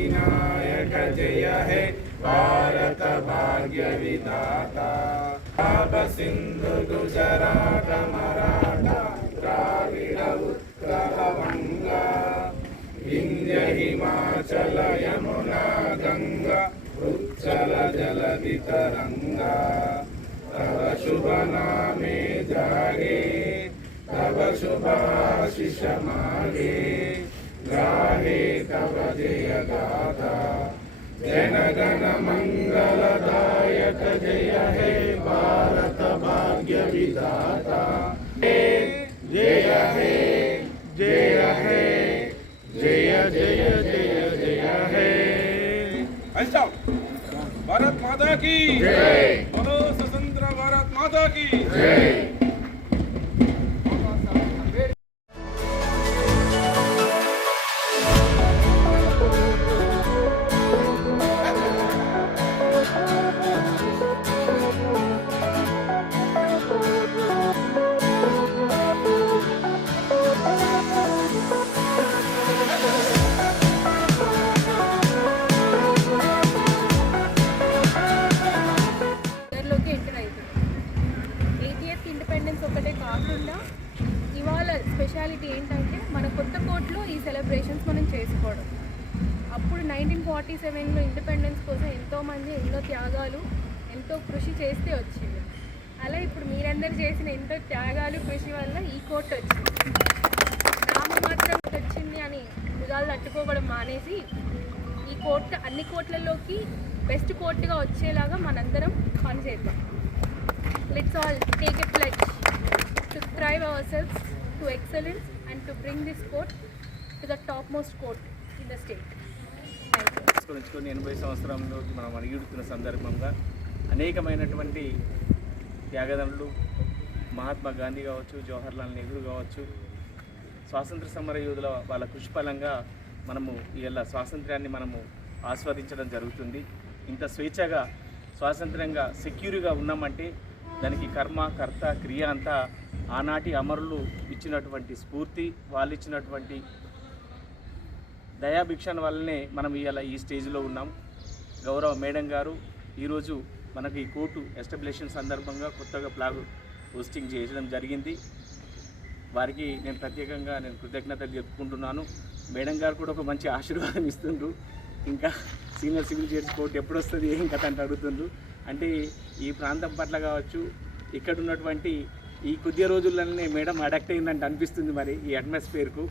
अधिनायक जय हे भारत भाग्य विधाता। पंजाब सिंधु गुजरात मराठा द्राविड़ उत्कल वंगा विंध्य हिमाचल यमुना गंगा उच्चल जलधि तरंगा। तव शुभ नामे जागे तव शुभ आशीष मागे गाहे तव जय गाथा। जन गण मंगलदायक जय हे भारत भाग्य विधाता। जय हे जय हे जय जय जय जय हे। भारत माता की जय। बोलो स्वतंत्र भारत माता की जय। ఇండిపెండెన్స్ ఒకటే కాకుండా ఇవాళ స్పెషాలిటీ ఏంటంటే మన కొత్త కోర్టులో ఈ సెలబ్రేషన్స్ మనం చేసుకోవడం. అప్పుడు 1947లో ఇండిపెండెన్స్ కోసం ఎంతోమంది ఎన్నో త్యాగాలు ఎంతో కృషి చేస్తే వచ్చింది. అలా ఇప్పుడు మీరందరూ చేసిన ఎంతో త్యాగాలు కృషి వల్ల ఈ కోర్టు వచ్చింది. నామమాత్రం వచ్చింది అని భుజాలు తట్టుకోవడం మానేసి ఈ కోర్టు అన్ని కోర్టులలోకి బెస్ట్ కోర్టుగా వచ్చేలాగా మనందరం పనిచేద్దాం. Let's all take a pledge to strive ourselves to excellence and to bring this court to the topmost court in the state. Thank you. 80 సంవత్సరంలోకి మనం అడుగుతున్న సందర్భంగా అనేకమైనటువంటి త్యాగదనులు మహాత్మా గాంధీ కావచ్చు, జవహర్లాల్ నెహ్రూ కావచ్చు, స్వాతంత్ర సమర యోధుల వాళ్ళ కృషిఫలంగా మనము ఇలా స్వాతంత్ర్యాన్ని మనము ఆస్వాదించడం జరుగుతుంది. ఇంత స్వేచ్ఛగా స్వాతంత్ర్యంగా సెక్యూర్గా ఉన్నామంటే దానికి కర్మ కర్త క్రియ అంతా ఆనాటి అమరులు ఇచ్చినటువంటి స్ఫూర్తి, వాళ్ళు ఇచ్చినటువంటి దయాభిక్షణ వల్లనే మనం ఇలా ఈ స్టేజ్లో ఉన్నాం. గౌరవ మేడం గారు ఈరోజు మనకి ఈ కోర్టు ఎస్టాబ్లిషన్ సందర్భంగా కొత్తగా ఫ్లాగ్ పోస్టింగ్ చేయడం జరిగింది. వారికి నేను ప్రత్యేకంగా కృతజ్ఞతలు చెప్పుకుంటున్నాను. మేడం గారు కూడా ఒక మంచి ఆశీర్వాదం ఇస్తుండ్రు. ఇంకా సీనియర్ సివిల్ జడ్జి కోర్టు ఎప్పుడు వస్తుంది ఏం కథ అంటే అడుగుతుండ్రు. అంటే ఈ ప్రాంతం పట్ల కావచ్చు, ఇక్కడ ఉన్నటువంటి ఈ కొద్ది రోజుల్లోనే మేడం అడాక్ట్ అయిందంటే అనిపిస్తుంది. మరి ఈ అట్మాస్ఫియర్కు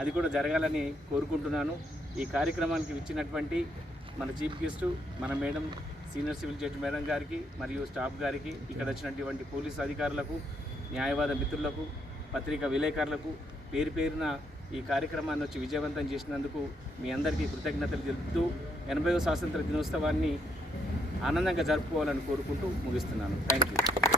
అది కూడా జరగాలని కోరుకుంటున్నాను. ఈ కార్యక్రమానికి ఇచ్చినటువంటి మన చీఫ్ గెస్టు మన madam senior civil judge madam గారికి మరియు స్టాఫ్ గారికి, ఇక్కడ వచ్చినటువంటి పోలీసు అధికారులకు, న్యాయవాద మిత్రులకు, పత్రికా విలేకరులకు పేరు పేరున ఈ కార్యక్రమాన్ని వచ్చి విజయవంతం చేసినందుకు మీ అందరికీ కృతజ్ఞతలు తెలుపుతూ 80వ స్వాతంత్ర దినోత్సవాన్ని ఆనందంగా జరుపుకోవాలని కోరుకుంటూ ముగిస్తున్నాను. Thank you.